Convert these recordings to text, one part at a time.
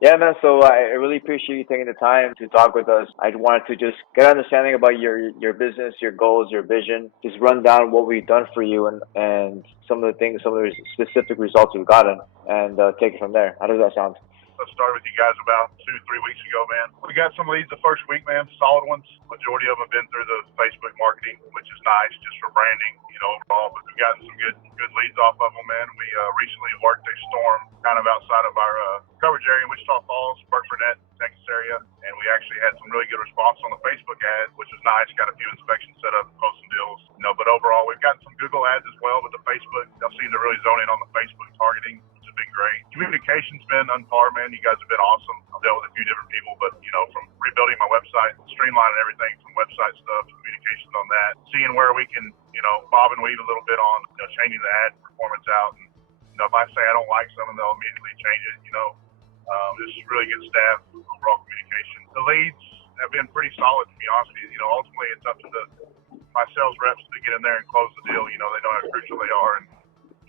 Yeah, man. So I really appreciate you taking the time to talk with us. I wanted to just get an understanding about your business, your goals, your vision. Just run down what we've done for you and some of the things, some of the specific results we've gotten, and take it from there. How does that sound? I started with you guys about 2, 3 weeks ago, man. We got some leads the first week, man, solid ones. Majority of them have been through the Facebook marketing, which is nice just for branding, overall. But we've gotten some good leads off of them, man. We recently worked a storm kind of outside of our coverage area in Wichita Falls, Burnett, Texas area, and we actually had some really good response on the Facebook ad, which is nice. Got a few inspections set up, posting deals, but overall we've gotten some Google ads as well with the Facebook. Y'all seem to really zone in on the Facebook targeting. Been great. Communication's been on par, man. You guys have been awesome. I've dealt with a few different people, but from rebuilding my website, streamlining everything from website stuff, communications on that, seeing where we can, bob and weave a little bit on, changing the ad performance out. And if I say I don't like something, they'll immediately change it. Just really good staff, overall communication. The leads have been pretty solid, to be honest with you. Ultimately it's up to my sales reps to get in there and close the deal. They know how crucial they are and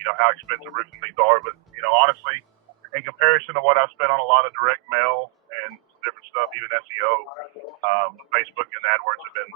how expensive roofing leads are. But, honestly, in comparison to what I spent on a lot of direct mail and some different stuff, even SEO, Facebook and AdWords have been,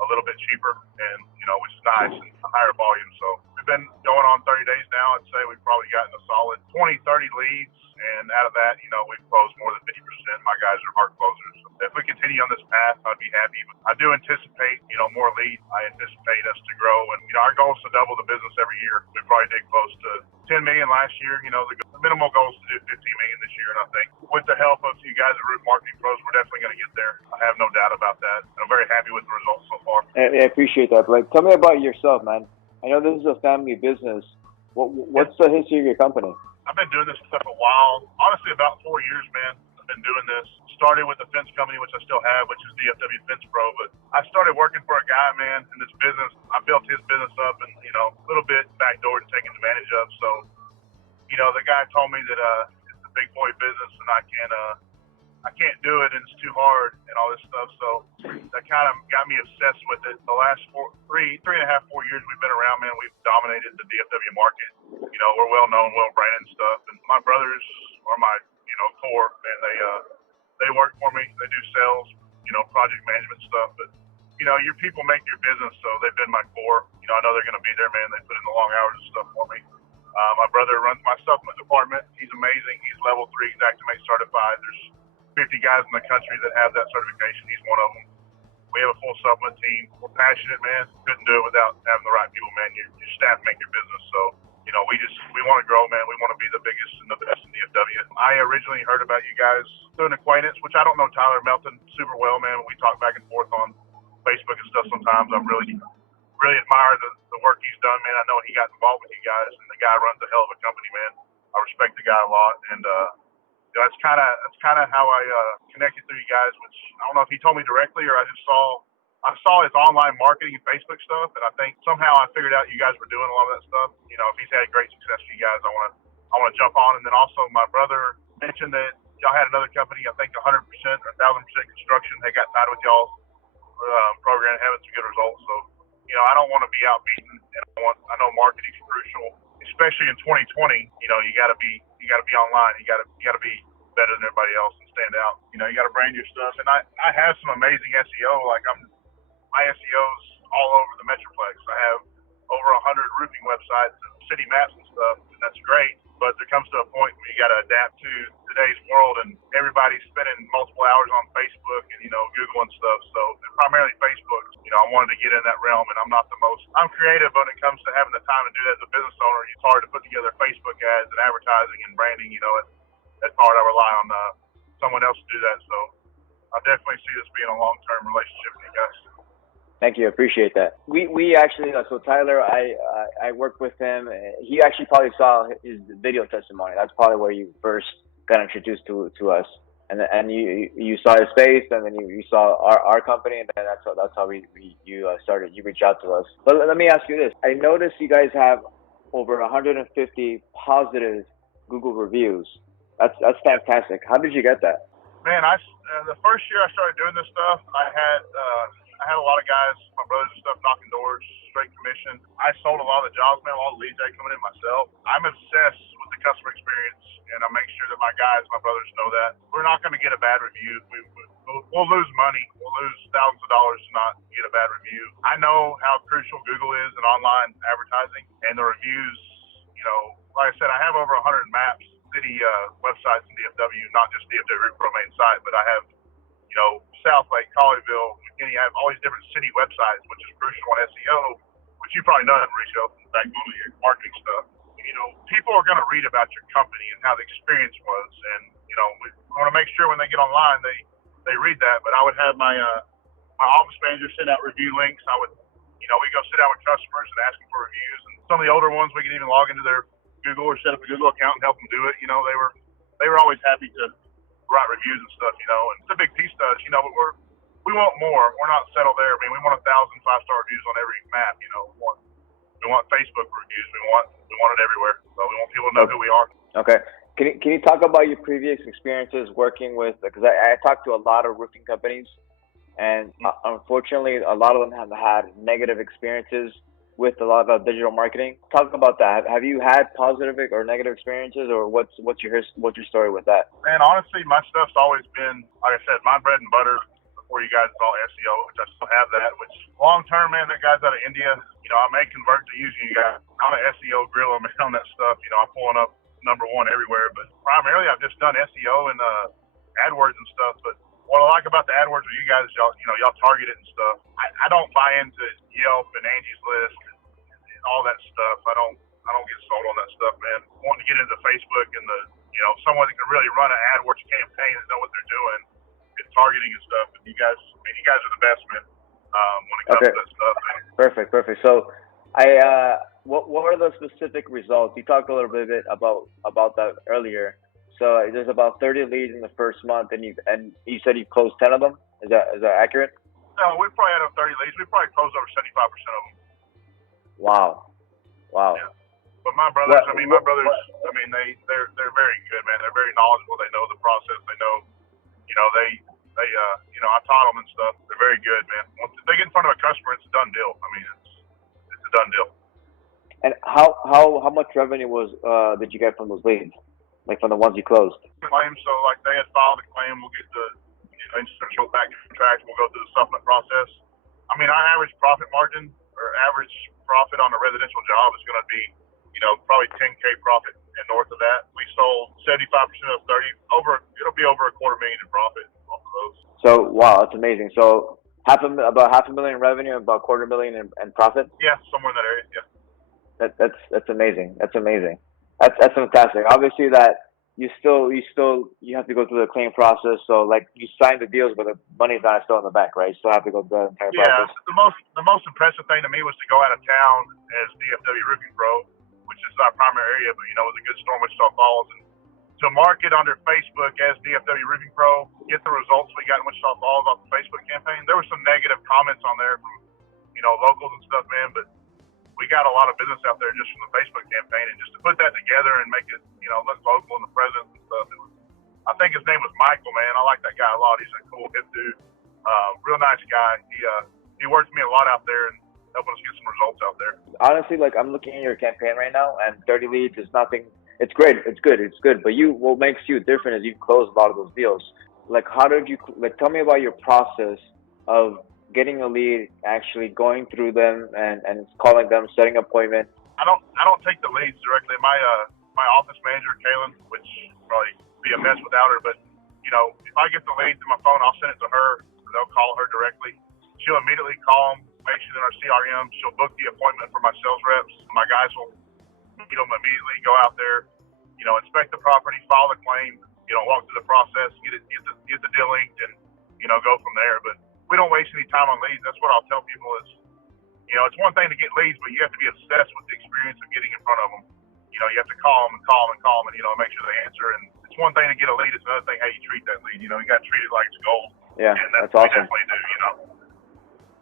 a little bit cheaper and, which is nice and a higher volume. So we've been going on 30 days now. I'd say we've probably gotten a solid 20, 30 leads. And out of that, we've closed more than 50%. My guys are hard closers. So if we continue on this path, I'd be happy. But I do anticipate, more leads. I anticipate us to grow. And, our goal is to double the business every year. We probably did close to 10 million last year. The minimal goal is to do 15 million this year. And I think with the help of you guys at Roof Marketing Pros, we're definitely going to get there. I have no doubt about that. And I'm very happy with the results so far. I appreciate that. But tell me about yourself, man. I know this is a family business. What's the history of your company? I've been doing this stuff a while. Honestly, about 4 years, man. I've been doing this. Started with the fence company, which I still have, which is DFW Fence Pro. But I started working for a guy, man, in this business. I built his business up and, a little bit backdoored and taken advantage of. So, the guy told me that it's a big boy business and I can't do it and it's too hard and all this stuff. So that kind of got me obsessed with it. The last 3 and a half, 4 years we've been around, man, we've dominated the DFW market. We're well known, well branded and stuff. And my brothers are my, core, and they work for me. They do sales, project management stuff. But, your people make your business, so they've been my core. I know they're going to be there, man. They put in the long hours and stuff for me. My brother runs my supplement department. He's amazing. He's level 3 Exactimate certified. There's 50 guys in the country that have that certification. He's one of them. We have a full supplement team. We're passionate, man. Couldn't do it without having the right people, man. Your staff make your business. So, we want to grow, man. We want to be the biggest and the best in DFW. I originally heard about you guys through an acquaintance, which I don't know Tyler Melton super well, man. We talk back and forth on Facebook and stuff sometimes. I really admire the work he's done, man. I know he got involved with you guys, and the guy runs a hell of a company, man. I respect the guy a lot, and that's kind of how I connected through you guys. Which I don't know if he told me directly or I saw his online marketing and Facebook stuff, and I think somehow I figured out you guys were doing a lot of that stuff. If he's had great success for you guys, I want to jump on. And then also my brother mentioned that y'all had another company, I think 100% or 1,000% construction. They got tied with y'all's program, having some good results. So I don't want to be outbeaten, and I know marketing's crucial, especially in 2020. You got to be online. You got to be better than everybody else and stand out. You got to brand your stuff. And I have some amazing SEO. Like my SEO's all over the Metroplex. I have over 100 roofing websites and city maps and stuff, and that's great. But there comes to a point where you got to adapt to today's world, and everybody's spending multiple hours on Facebook and Google and stuff. So primarily Facebook. I wanted to get in that realm, and I'm creative when it comes to having the time to do that as a business owner. It's hard to put together Facebook ads and advertising and branding. That's hard. I rely on someone else to do that. So I definitely see this being a long-term relationship with you guys. Thank you. I appreciate that. We actually, so Tyler, I worked with him. He actually probably saw his video testimony. That's probably where you first got introduced to us. And you saw his face, and then you saw our company, and then that's how you started. You reached out to us. But let me ask you this. I noticed you guys have over 150 positive Google reviews. That's fantastic. How did you get that? Man, the first year I started doing this stuff, I had I had a lot of guys, my brothers and stuff, knocking doors, straight commission. I sold a lot of the jobs, man, all the leads I coming in myself. I'm obsessed with the customer experience, and I make sure that my guys, my brothers know that. We're not going to get a bad review. We'll lose money. We'll lose thousands of dollars to not get a bad review. I know how crucial Google is in online advertising, and the reviews, like I said, I have over 100 maps, city websites in DFW, not just DFW Roofing Pro main site, but I have South Lake, Colleyville, McKinney. I have all these different city websites, which is crucial on SEO, which you probably know that, Mauricio, from the backbone of your marketing stuff. People are going to read about your company and how the experience was, and we want to make sure when they get online they read that. But I would have my office manager send out review links. I would, we go sit down with customers and ask them for reviews, and some of the older ones we could even log into their Google or set up a Google account and help them do it. They were always happy to write reviews and stuff, and it's a big piece to us, but we want more. We're not settled there. I mean, we want 1,000 5-star reviews on every map. We want Facebook reviews. We want it everywhere. So we want people to know who we are. Okay. Can you talk about your previous experiences working with? Because I talked to a lot of roofing companies, and unfortunately, a lot of them have had negative experiences with a lot of digital marketing. Talk about that. Have you had positive or negative experiences, or what's your story with that? Man, honestly, my stuff's always been, like I said, my bread and butter. Before you guys saw SEO, which I still have that. Which long term, man, that guy's out of India. I may convert to using you guys. I'm an SEO gorilla, man, on that stuff. I'm pulling up #1 everywhere. But primarily, I've just done SEO and AdWords and stuff. But what I like about the AdWords with you guys is y'all target it and stuff. I don't buy into Yelp and Angie's List and all that stuff. I don't get sold on that stuff, man. Wanting to get into Facebook and someone that can really run an AdWords campaign and know what they're doing and targeting and stuff. And you guys are the best, man. When it comes to that stuff, man. Perfect. So, what are the specific results? You talked a little bit about that earlier. So there's about 30 leads in the first month, and you said you closed 10 of them. Is that accurate? No, we probably had 30 leads. We probably closed over 75% of them. Wow. Yeah. But my brothers, they're very good, man. They're very knowledgeable. They know the process. They know, I taught them and stuff. They're very good, man. Once they get in front of a customer, it's a done deal. I mean, it's a done deal. And how much revenue did you get from those leads? Like from the ones you closed? Claims, so like they had filed a claim, we'll get the instructional back contract, we'll go through the supplement process. I mean, our average profit margin or average profit on a residential job is going to be, probably 10K profit and north of that. We sold 75% of 30 it'll be over $250,000 in profit off of those. So wow, that's amazing. So about $500,000 in revenue, and about $250,000 in profit. Yeah, somewhere in that area. Yeah. That's amazing. That's fantastic. Obviously, that you have to go through the claim process. So like you signed the deals, but the money's not still in the bank, right? You still have to go through the entire process. Yeah. The most impressive thing to me was to go out of town as DFW Roofing Pro, which is our primary area, but it was a good storm, Wichita Falls, and to market under Facebook as DFW Roofing Pro, get the results we got in Wichita Falls off the Facebook campaign. There were some negative comments on there from locals and stuff, man, but we got a lot of business out there just from the Facebook campaign, and just to put that together and make it, look local in the presence and stuff. I think his name was Michael, man. I like that guy a lot. He's a cool, hip dude, real nice guy. He worked with me a lot out there and helping us get some results out there. Honestly, like I'm looking at your campaign right now, and 30 leads is nothing. It's great. It's good. But what makes you different is you close a lot of those deals. Like, how did you tell me about your process of getting a lead, actually going through them and calling them, setting an appointment? I don't take the leads directly. My office manager, Kaylin, which probably be a mess without her, but if I get the leads in my phone, I'll send it to her. They'll call her directly. She'll immediately call them, make sure in our CRM. She'll book the appointment for my sales reps. My guys will meet them immediately, go out there, inspect the property, file the claim, walk through the process, get the deal inked, and go from there. But we don't waste any time on leads. That's what I'll tell people is, it's one thing to get leads, but you have to be obsessed with the experience of getting in front of them. You have to call them and make sure they answer. And it's one thing to get a lead. It's another thing how you treat that lead. You got to treat it like it's gold. Yeah, and that's awesome. We definitely do,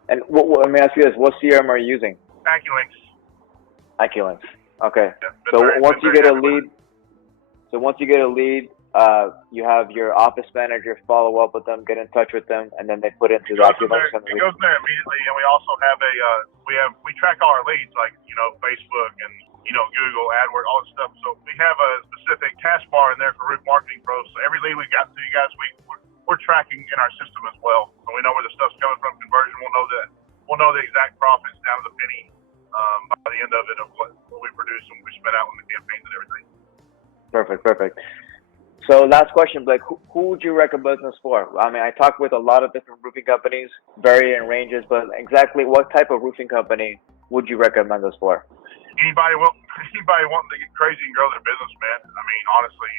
And let me ask you this: what CRM are you using? AccuLinks. Okay. Yeah, so once you get a lead, you have your office manager follow up with them, get in touch with them, and then they put it into It goes that. in there immediately, and we also have we track all our leads, like Facebook and Google AdWords, all this stuff. So we have a specific task bar in there for roof marketing pros. So every lead we got to you guys, we're tracking in our system as well. So we know where the stuff's coming from. Conversion, we'll know the exact profits down to the penny by the end of it of what we produce and we spend out on the campaigns and everything. Perfect. So last question, Blake, who would you recommend this for? I mean, I talk with a lot of different roofing companies, varying ranges, but exactly what type of roofing company would you recommend this for? Anybody wanting to get crazy and grow their business, man. I mean, honestly,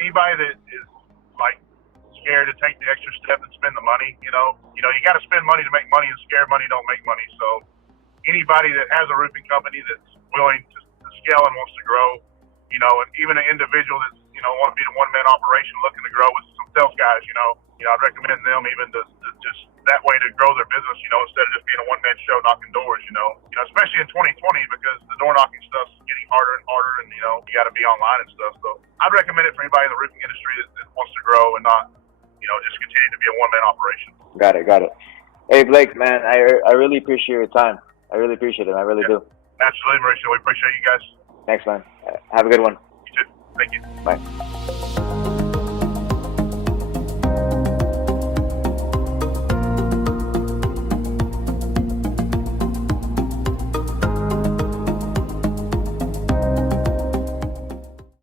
anybody that is like scared to take the extra step and spend the money, you got to spend money to make money, and scared money don't make money. So anybody that has a roofing company that's willing to scale and wants to grow, and even an individual that's want to be a one-man operation looking to grow with some sales guys, I'd recommend them even to just that way to grow their business, instead of just being a one-man show knocking doors, especially in 2020 because the door knocking stuff's getting harder and harder, and you got to be online and stuff. So I'd recommend it for anybody in the roofing industry that wants to grow and not, just continue to be a one-man operation. Got it. Hey Blake, man, I really appreciate your time. I really appreciate it. I really do. Absolutely, Mauricio. We appreciate you guys. Thanks, man. Have a good one. You too. Thank you. Bye.